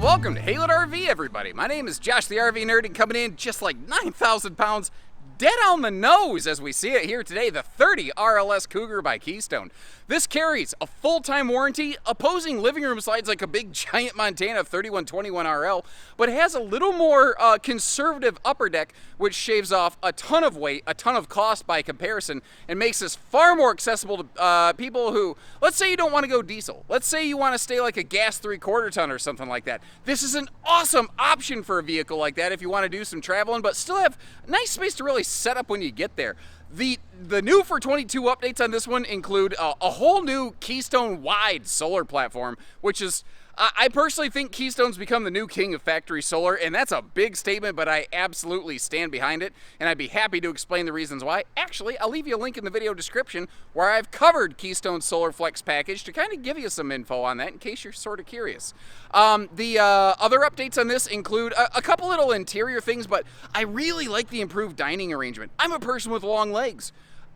welcome to Haylett RV, everybody. My name is Josh the RV Nerd, and coming in just like 9,000 pounds dead on the nose as we see it here today, the 30RLS Cougar by Keystone. This carries a full-time warranty, opposing living room slides like a big giant Montana 3121RL, but it has a little more conservative upper deck, which shaves off a ton of weight, a ton of cost by comparison, and makes this far more accessible to people who, let's say you don't want to go diesel. Let's say you want to stay like a gas 3/4 ton or something like that. This is an awesome option for a vehicle like that if you want to do some traveling, but still have nice space to really set up when you get there. The new for 22 updates on this one include a whole new Keystone wide solar platform, which is, I personally think Keystone's become the new king of factory solar, and that's a big statement, but I absolutely stand behind it, and I'd be happy to explain the reasons why. Actually, I'll leave you a link in the video description where I've covered Keystone's Solar Flex package to kind of give you some info on that in case you're sort of curious. The other updates on this include a couple little interior things, but I really like the improved dining arrangement. I'm a person with long legs.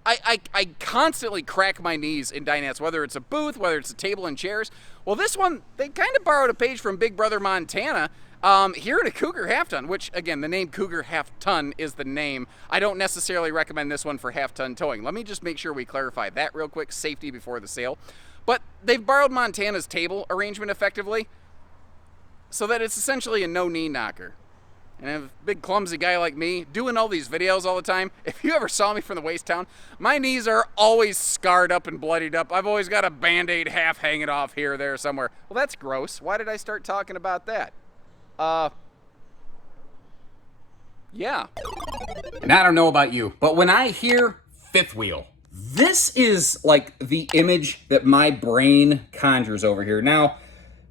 I constantly crack my knees in dinettes, whether it's a booth, whether it's a table and chairs. Well, this one, they kind of borrowed a page from Big Brother Montana here in a Cougar Half Ton, which, again, the name Cougar Half Ton is the name. I don't necessarily recommend this one for half-ton towing. Let me just make sure we clarify that real quick, safety before the sale. But they've borrowed Montana's table arrangement effectively so that it's essentially a no-knee knocker. And a big clumsy guy like me doing all these videos all the time, if you ever saw me from the waist down, my knees are always scarred up and bloodied up. I've always got a Band-Aid half hanging off here or there somewhere. Well, that's gross. Why did I start talking about that? Yeah. And I don't know about you, but when I hear fifth wheel, this is like the image that my brain conjures over here. Now,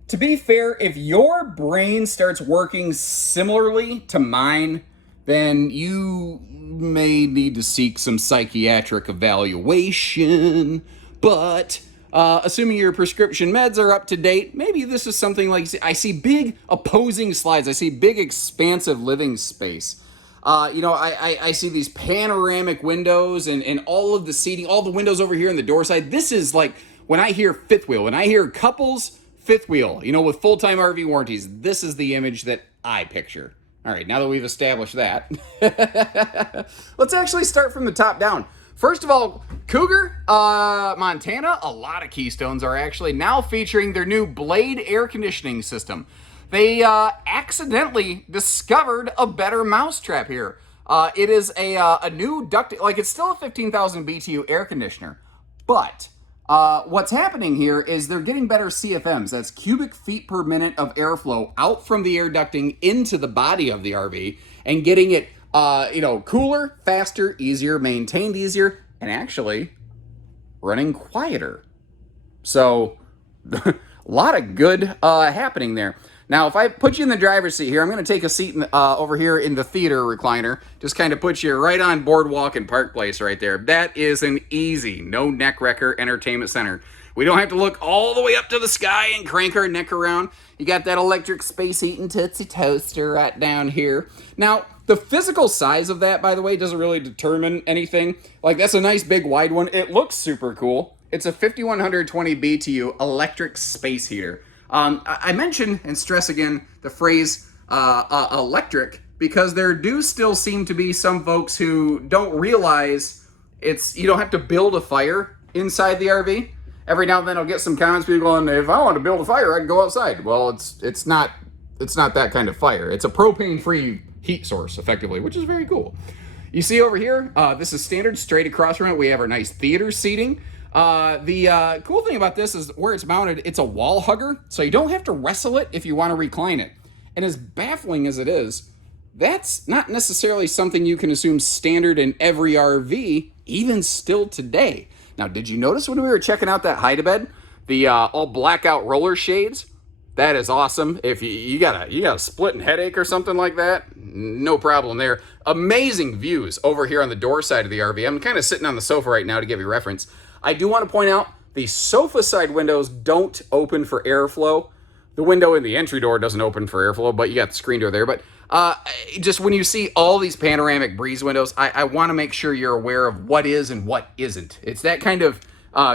to be fair, if your brain starts working similarly to mine, then you may need to seek some psychiatric evaluation. But assuming your prescription meds are up to date, maybe this is something like, I see big opposing slides. I see big expansive living space. I see these panoramic windows and all of the seating, all the windows over here on the door side. This is like, when I hear fifth wheel, when I hear couples fifth wheel, with full-time RV warranties, this is the image that I picture. All right, now that we've established that, let's actually start from the top down. First of all, Cougar, Montana, a lot of Keystones are actually now featuring their new Blade air conditioning system. They accidentally discovered a better mousetrap here. It is a new duct, like it's still a 15,000 BTU air conditioner, but what's happening here is they're getting better CFMs. That's cubic feet per minute of airflow out from the air ducting into the body of the RV and getting it, cooler, faster, easier, maintained easier, and actually running quieter. So a lot of good happening there. Now, if I put you in the driver's seat here, I'm going to take a seat over here in the theater recliner. Just kind of put you right on Boardwalk and Park Place right there. That is an easy, no neck wrecker entertainment center. We don't have to look all the way up to the sky and crank our neck around. You got that electric space heating Tootsie Toaster right down here. Now, the physical size of that, by the way, doesn't really determine anything. Like, that's a nice big wide one. It looks super cool. It's a 5120 BTU electric space heater. I mention and stress again the phrase electric because there do still seem to be some folks who don't realize you don't have to build a fire inside the RV. Every now and then I'll get some comments, people going, if I want to build a fire, I can go outside. Well, it's not that kind of fire. It's a propane-free heat source, effectively, which is very cool. You see over here, this is standard straight across from it. We have our nice theater seating. The cool thing about this is where it's mounted, it's a wall hugger, so you don't have to wrestle it if you want to recline it. And as baffling as it is, that's not necessarily something you can assume standard in every RV, even still today. Now, did you notice when we were checking out that hide-a-bed, the all blackout roller shades? That is awesome. If you got a splitting headache or something like that, no problem there. Amazing views over here on the door side of the RV. I'm kind of sitting on the sofa right now to give you reference. I do want to point out the sofa side windows don't open for airflow. The window in the entry door doesn't open for airflow, but you got the screen door there. But just when you see all these panoramic breeze windows, I want to make sure you're aware of what is and what isn't. It's that kind of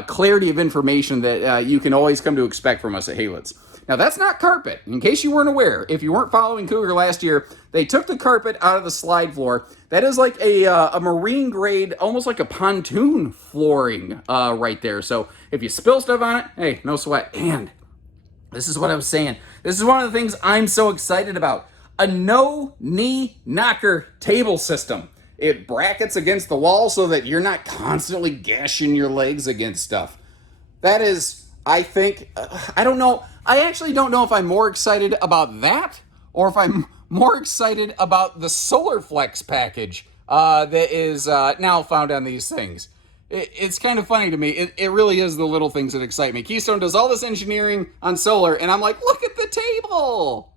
clarity of information that you can always come to expect from us at Haylett's. Now, that's not carpet. In case you weren't aware, if you weren't following Cougar last year, they took the carpet out of the slide floor. That is like a marine grade, almost like a pontoon flooring right there. So if you spill stuff on it, hey, no sweat. And this is what I was saying. This is one of the things I'm so excited about. A no-knee knocker table system. It brackets against the wall so that you're not constantly gashing your legs against stuff. That is, I think, I don't know. I actually don't know if I'm more excited about that or if I'm more excited about the Solar Flex package that is now found on these things. It's kind of funny to me. It really is the little things that excite me. Keystone does all this engineering on solar, and I'm like, look at the table!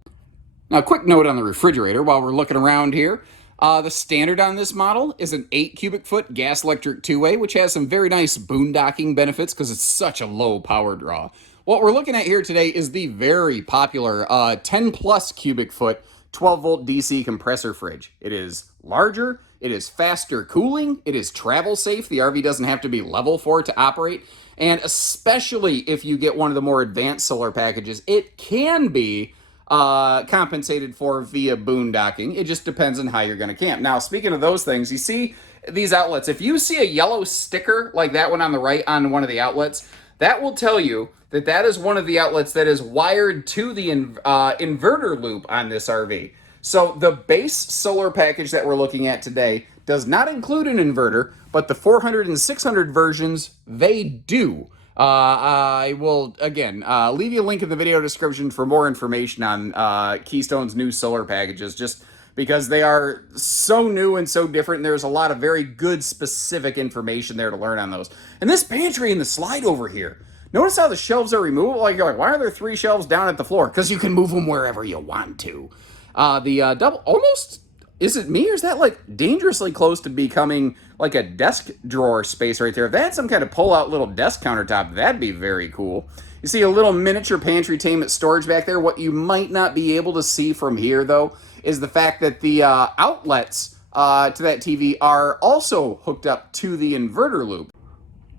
Now, a quick note on the refrigerator while we're looking around here. The standard on this model is an 8 cubic foot gas electric two-way, which has some very nice boondocking benefits because it's such a low power draw. What we're looking at here today is the very popular 10 plus cubic foot 12 volt DC compressor fridge. It is larger, it is faster cooling, it is travel safe. The RV doesn't have to be level for it to operate. And especially if you get one of the more advanced solar packages, it can be compensated for via boondocking. It just depends on how you're going to camp. Now, speaking of those things, you see these outlets. If you see a yellow sticker like that one on the right on one of the outlets, that will tell you that that is one of the outlets that is wired to the inverter loop on this RV. So the base solar package that we're looking at today does not include an inverter, but the 400 and 600 versions, they do. I will, again, leave you a link in the video description for more information on Keystone's new solar packages, just because they are so new and so different, and there's a lot of very good specific information there to learn on those. And this pantry in the slide over here, notice how the shelves are removable? Like, you're like, why are there 3 shelves down at the floor? Because you can move them wherever you want to. The double, almost, is it me or is that like dangerously close to becoming like a desk drawer space right there? If that had some kind of pull-out little desk countertop, that'd be very cool. You see a little miniature pantrytainment storage back there. What you might not be able to see from here, though, is the fact that the outlets to that TV are also hooked up to the inverter loop.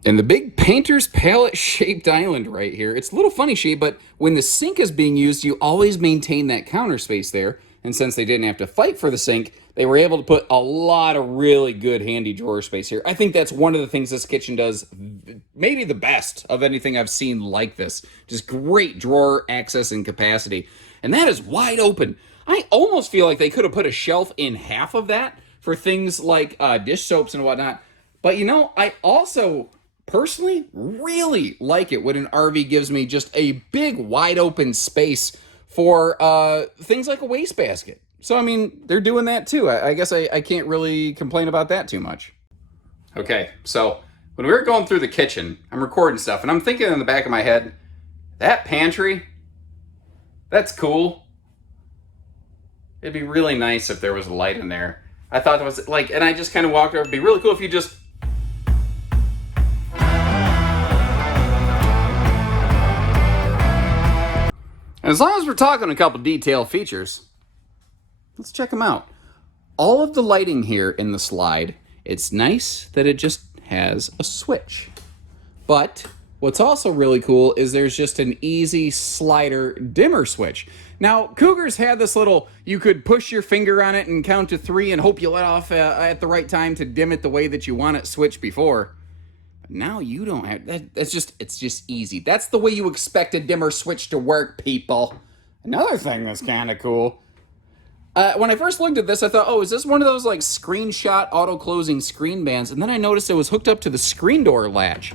And the big painter's palette-shaped island right here, it's a little funny shape, but when the sink is being used, you always maintain that counter space there. And since they didn't have to fight for the sink, they were able to put a lot of really good handy drawer space here. I think that's one of the things this kitchen does, maybe the best of anything I've seen like this. Just great drawer access and capacity. And that is wide open. I almost feel like they could have put a shelf in half of that for things like dish soaps and whatnot. But you know, I also personally really like it when an RV gives me just a big wide open space for things like a wastebasket. So, I mean, they're doing that too. I guess I can't really complain about that too much. Okay, so when we were going through the kitchen, I'm recording stuff, and I'm thinking in the back of my head, that pantry, that's cool. It'd be really nice if there was a light in there. I thought it was like, and I just kind of walked over, it'd be really cool if you just... And as long as we're talking a couple detail features, let's check them out. All of the lighting here in the slide, it's nice that it just has a switch. But what's also really cool is there's just an easy slider dimmer switch. Now, Cougars had this little, you could push your finger on it and count to 3 and hope you let off at the right time to dim it the way that you want it switch before. Now you don't have that. It's just easy. That's the way you expect a dimmer switch to work, people. Another thing that's kind of cool. When I first looked at this, I thought, oh, is this one of those like screenshot auto-closing screen bands? And then I noticed it was hooked up to the screen door latch.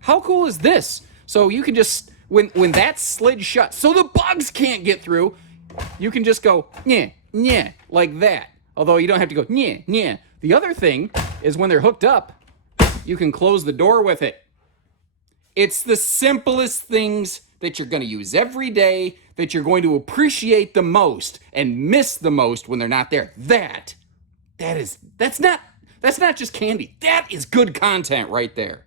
How cool is this? So you can just, when that's slid shut, so the bugs can't get through, you can just go, nyeh, nyeh, like that. Although you don't have to go, nyeh, nyeh. The other thing is when they're hooked up, you can close the door with it. It's the simplest things that you're going to use every day, that you're going to appreciate the most and miss the most when they're not there. That's not just candy. That is good content right there.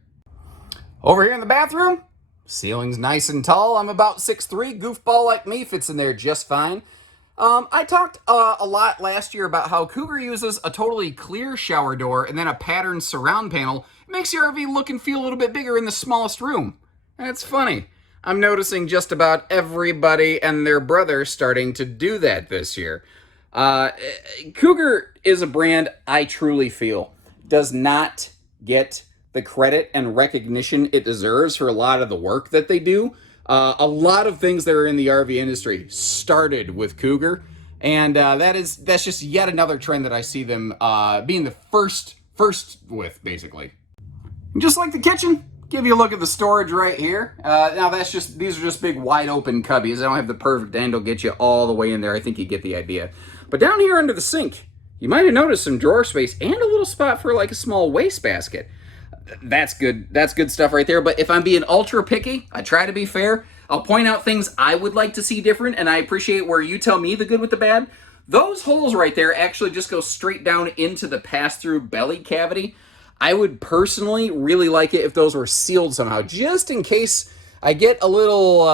Over here in the bathroom, ceiling's nice and tall. I'm about 6'3", goofball like me fits in there just fine. I talked a lot last year about how Cougar uses a totally clear shower door and then a patterned surround panel. It makes your RV look and feel a little bit bigger in the smallest room. And it's funny. I'm noticing just about everybody and their brother starting to do that this year. Cougar is a brand I truly feel does not get the credit and recognition it deserves for a lot of the work that they do. A lot of things that are in the RV industry started with Cougar, and that's just yet another trend that I see them being the first with, basically. And just like the kitchen, give you a look at the storage right here. Now these are just big wide open cubbies. I don't have the perfect angle to get you all the way in there. I think you get the idea. But down here under the sink, you might have noticed some drawer space and a little spot for like a small wastebasket. That's good. That's good stuff right there. But if I'm being ultra picky, I try to be fair. I'll point out things I would like to see different, and I appreciate where you tell me the good with the bad. Those holes right there actually just go straight down into the pass-through belly cavity. I would personally really like it if those were sealed somehow, just in case I get a little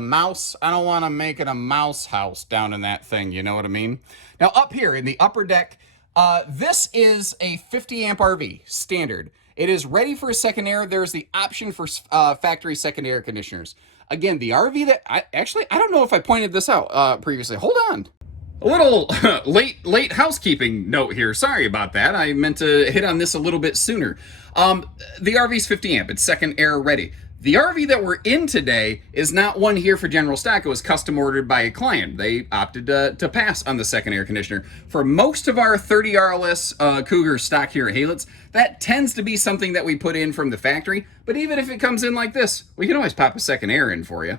mouse. I don't want to make it a mouse house down in that thing, you know what I mean? Now up here in the upper deck, this is a 50 amp RV, standard. It is ready for a second air. There's the option for factory second air conditioners. Again, the RV that I don't know if I pointed this out previously. Hold on. A little late housekeeping note here. Sorry about that. I meant to hit on this a little bit sooner. The RV's 50 amp. It's second air ready. The RV that we're in today is not one here for general stock. It was custom ordered by a client. They opted to pass on the second air conditioner. For most of our 30RLS Cougar stock here at Halets, that tends to be something that we put in from the factory. But even if it comes in like this, we can always pop a second air in for you.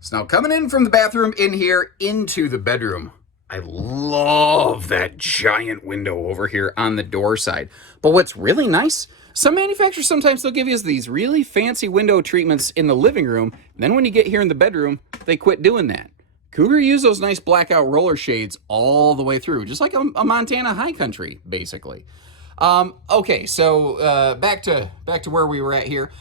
So now coming in from the bathroom in here into the bedroom. I love that giant window over here on the door side. But what's really nice, some manufacturers sometimes they'll give you these really fancy window treatments in the living room. And then when you get here in the bedroom, they quit doing that. Cougar used those nice blackout roller shades all the way through, just like a Montana high country, basically. Okay, so back to where we were at here.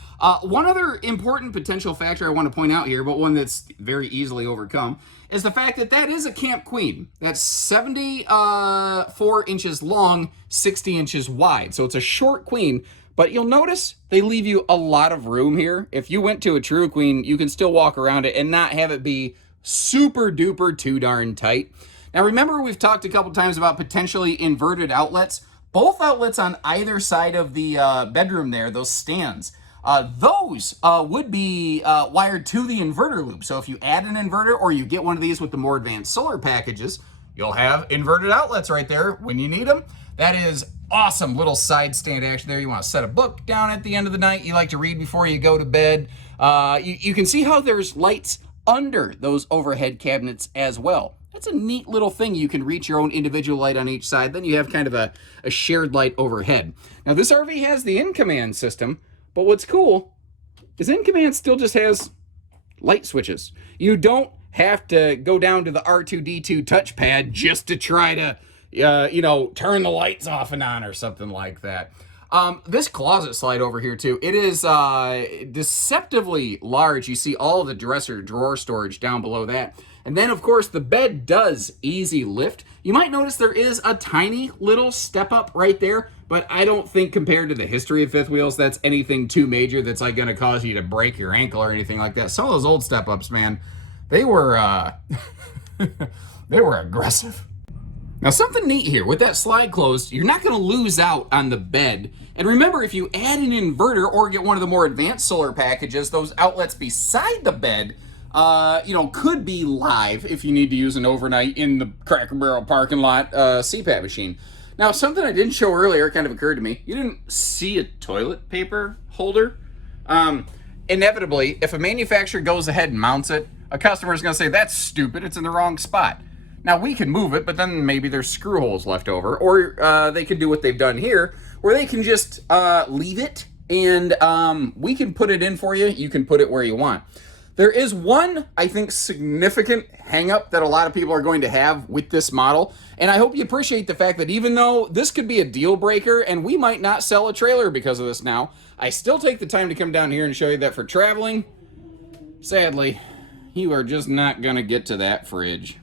One other important potential factor I want to point out here, but one that's very easily overcome, is the fact that that is a Camp Queen. That's 74 inches long, 60 inches wide. So it's a short queen, but you'll notice they leave you a lot of room here. If you went to a true queen, you can still walk around it and not have it be super duper too darn tight. Now remember, we've talked a couple times about potentially inverted outlets. Both outlets on either side of the bedroom there, those stands, those would be wired to the inverter loop. So if you add an inverter or you get one of these with the more advanced solar packages, you'll have inverted outlets right there when you need them. That is awesome little side stand action there. You want to set a book down at the end of the night. You like to read before you go to bed. You can see how there's lights under those overhead cabinets as well. That's a neat little thing. You can reach your own individual light on each side. Then you have kind of a shared light overhead. Now this RV has the in-command system, but what's cool is in-command still just has light switches. You don't have to go down to the R2-D2 touchpad just to try to, turn the lights off and on or something like that. This closet slide over here too, it is deceptively large. You see all of the dresser drawer storage down below that. And then of course the bed does easy lift. You might notice there is a tiny little step up right there, but I don't think compared to the history of fifth wheels, that's anything too major that's like gonna cause you to break your ankle or anything like that. Some of those old step ups, man, they were they were aggressive. Now something neat here, with that slide closed, you're not gonna lose out on the bed. And remember, if you add an inverter or get one of the more advanced solar packages, those outlets beside the bed, could be live if you need to use an overnight in the Cracker Barrel parking lot CPAP machine. Now, something I didn't show earlier kind of occurred to me. You didn't see a toilet paper holder? Inevitably, if a manufacturer goes ahead and mounts it, a customer is going to say, that's stupid, it's in the wrong spot. Now, we can move it, but then maybe there's screw holes left over. Or they can do what they've done here, where they can just leave it, and we can put it in for you. You can put it where you want. There is one, I think, significant hang-up that a lot of people are going to have with this model, and I hope you appreciate the fact that even though this could be a deal breaker, and we might not sell a trailer because of this now, I still take the time to come down here and show you that for traveling, sadly, you are just not going to get to that fridge.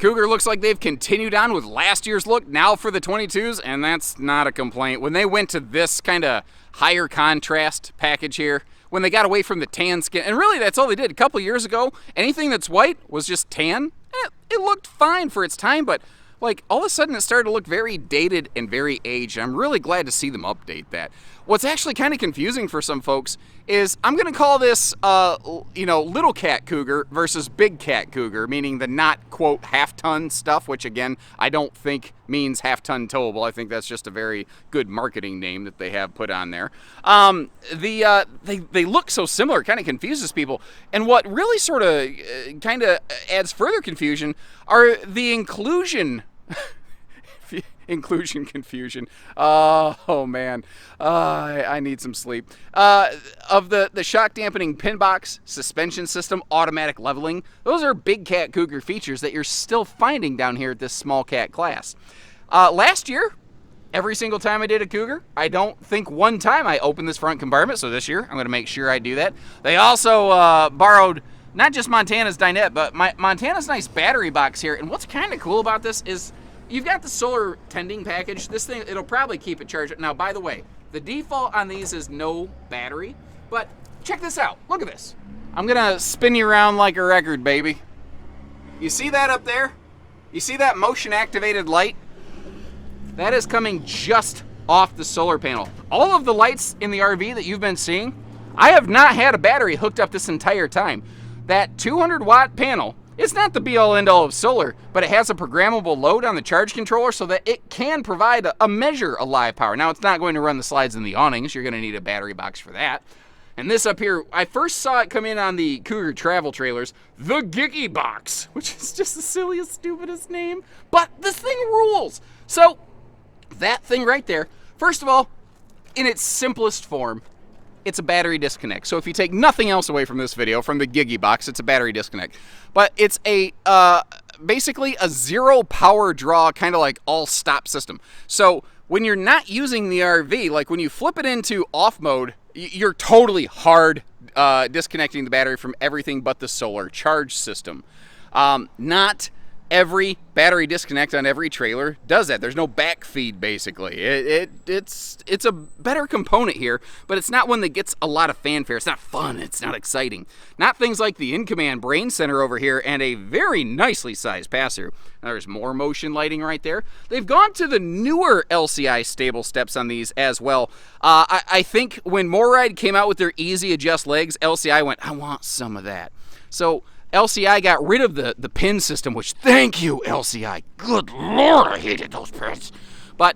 Cougar looks like they've continued on with last year's look now for the 22s, and that's not a complaint. When they went to this kind of higher contrast package here when they got away from the tan skin. And really, that's all they did. A couple years ago, anything that's white was just tan. It looked fine for its time, but like all of a sudden it started to look very dated and very aged. I'm really glad to see them update that. What's actually kind of confusing for some folks is I'm going to call this, little cat Cougar versus big cat Cougar, meaning the not, quote, half-ton stuff, which, again, I don't think means half-ton towable. I think that's just a very good marketing name that they have put on there. They look so similar, it kind of confuses people. And what really sort of kind of adds further confusion are the inclusion confusion. Oh man, I need some sleep. Of the shock dampening pin box, suspension system, automatic leveling, those are big cat Cougar features that you're still finding down here at this small cat class. Last year, every single time I did a Cougar, I don't think one time I opened this front compartment, so this year I'm going to make sure I do that. They also borrowed not just Montana's dinette, but Montana's nice battery box here. And what's kind of cool about this is you've got the solar tending package. This thing, it'll probably keep it charged. Now, by the way, the default on these is no battery, but check this out. Look at this. I'm gonna spin you around like a record, baby. You see that up there? You see that motion activated light? That is coming just off the solar panel. All of the lights in the RV that you've been seeing, I have not had a battery hooked up this entire time. That 200 watt panel, it's not the be-all end-all of solar, but it has a programmable load on the charge controller so that it can provide a measure of live power. Now, it's not going to run the slides and the awnings. You're going to need a battery box for that. And this up here, I first saw it come in on the Cougar travel trailers, the Giggy Box, which is just the silliest, stupidest name. But this thing rules. So, that thing right there, first of all, in its simplest form, it's a battery disconnect. So if you take nothing else away from this video, from the Giggy Box, it's a battery disconnect. But it's a basically a zero power draw, kind of like all stop system. So when you're not using the RV, like when you flip it into off mode, you're totally hard disconnecting the battery from everything but the solar charge system. Not every battery disconnect on every trailer does that. There's no back feed, basically. It's a better component here, but it's not one that gets a lot of fanfare. It's not fun. It's not exciting. Not things like the in-command brain center over here and a very nicely sized pass-through. Now, there's more motion lighting right there. They've gone to the newer LCI stable steps on these as well. I think when MoRide came out with their easy adjust legs, LCI went, I want some of that. So LCI got rid of the pin system, which, thank you, LCI. Good Lord, I hated those pins. But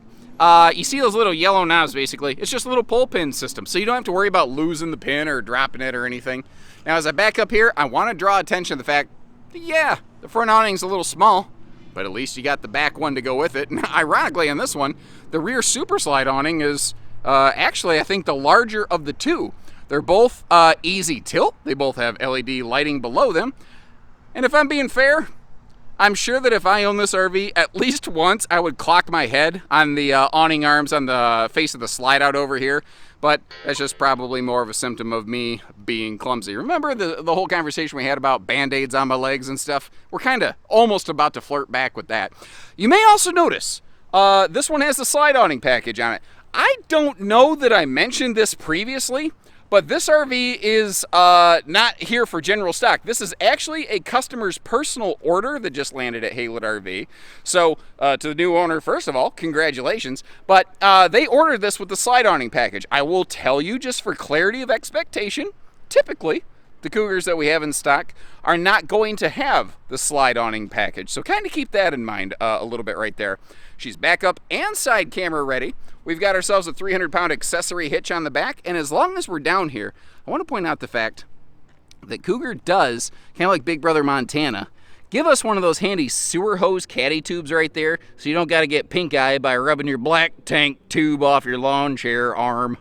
you see those little yellow knobs, basically. It's just a little pull pin system, so you don't have to worry about losing the pin or dropping it or anything. Now, as I back up here, I want to draw attention to the fact that, yeah, the front awning's a little small, but at least you got the back one to go with it. And ironically, on this one, the rear super slide awning is actually, I think, the larger of the two. They're both easy tilt. They both have LED lighting below them. And if I'm being fair, I'm sure that if I owned this RV at least once, I would clock my head on the awning arms on the face of the slide out over here. But that's just probably more of a symptom of me being clumsy. Remember the whole conversation we had about Band-Aids on my legs and stuff? We're kind of almost about to flirt back with that. You may also notice this one has the slide awning package on it. I don't know that I mentioned this previously, but this RV is not here for general stock. This is actually a customer's personal order that just landed at Haylett RV. So to the new owner, first of all, congratulations. But they ordered this with the slide awning package. I will tell you, just for clarity of expectation, typically the Cougars that we have in stock are not going to have the slide awning package. So kind of keep that in mind a little bit right there. She's backup and side camera ready. We've got ourselves a 300-pound accessory hitch on the back, and as long as we're down here, I want to point out the fact that Cougar does, kind of like Big Brother Montana, give us one of those handy sewer hose caddy tubes right there, so you don't got to get pink eye by rubbing your black tank tube off your lawn chair arm.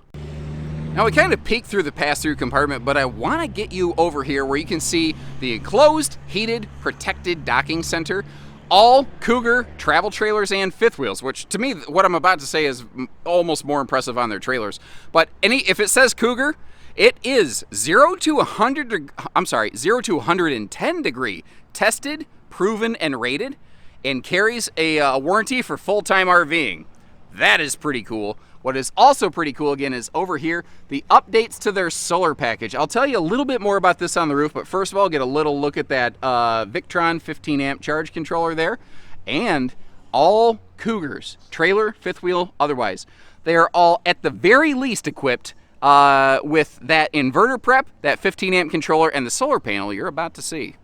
Now, we kind of peeked through the pass-through compartment, but I want to get you over here where you can see the enclosed, heated, protected docking center. All Cougar travel trailers and fifth wheels, which to me, what I'm about to say is almost more impressive on their trailers. But if it says Cougar, it is 0 to 110 degree tested, proven, and rated, and carries a warranty for full-time RVing. That is pretty cool. What is also pretty cool, again, is over here, the updates to their solar package. I'll tell you a little bit more about this on the roof, but first of all, get a little look at that Victron 15 amp charge controller there. And all Cougars, trailer, fifth wheel, otherwise, they are all at the very least equipped with that inverter prep, that 15 amp controller, and the solar panel you're about to see.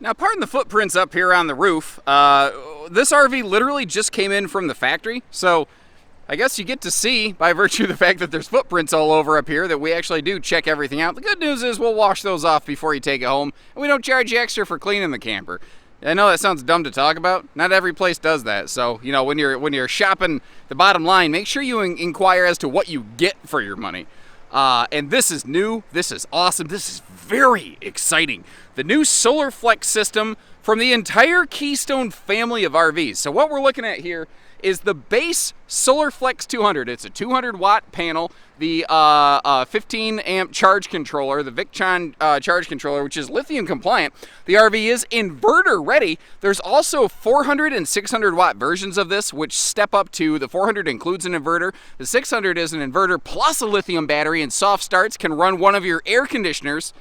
Now, pardon the footprints up here on the roof. This RV literally just came in from the factory, so I guess you get to see, by virtue of the fact that there's footprints all over up here, that we actually do check everything out. The good news is we'll wash those off before you take it home, and we don't charge you extra for cleaning the camper. I know that sounds dumb to talk about. Not every place does that. So, you know, when you're shopping the bottom line, make sure you inquire as to what you get for your money. And this is new. This is awesome. This is very exciting. The new Solar Flex system from the entire Keystone family of RVs. So what we're looking at here is the base Solar Flex 200. It's a 200 watt panel, the 15 amp charge controller, the Victron charge controller, which is lithium compliant. The RV is inverter ready. There's also 400 and 600 watt versions of this, which step up to the 400 includes an inverter. The 600 is an inverter plus a lithium battery, and soft starts can run one of your air conditioners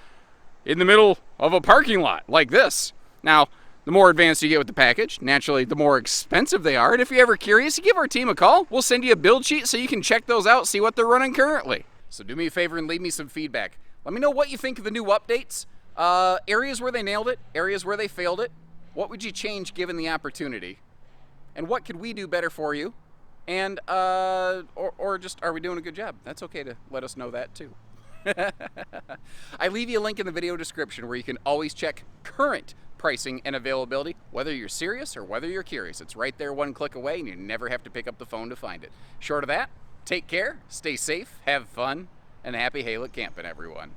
in the middle of a parking lot like this. Now, the more advanced you get with the package, naturally, the more expensive they are. And if you're ever curious, you give our team a call. We'll send you a build sheet so you can check those out, see what they're running currently. So do me a favor and leave me some feedback. Let me know what you think of the new updates. Areas where they nailed it, areas where they failed it. What would you change given the opportunity? And what could we do better for you? And, or just, are we doing a good job? That's okay to let us know that too. I leave you a link in the video description where you can always check current pricing and availability, whether you're serious or whether you're curious. It's right there, one click away, and you never have to pick up the phone to find it. Short of that, take care, stay safe, have fun, and happy Haylett camping, everyone.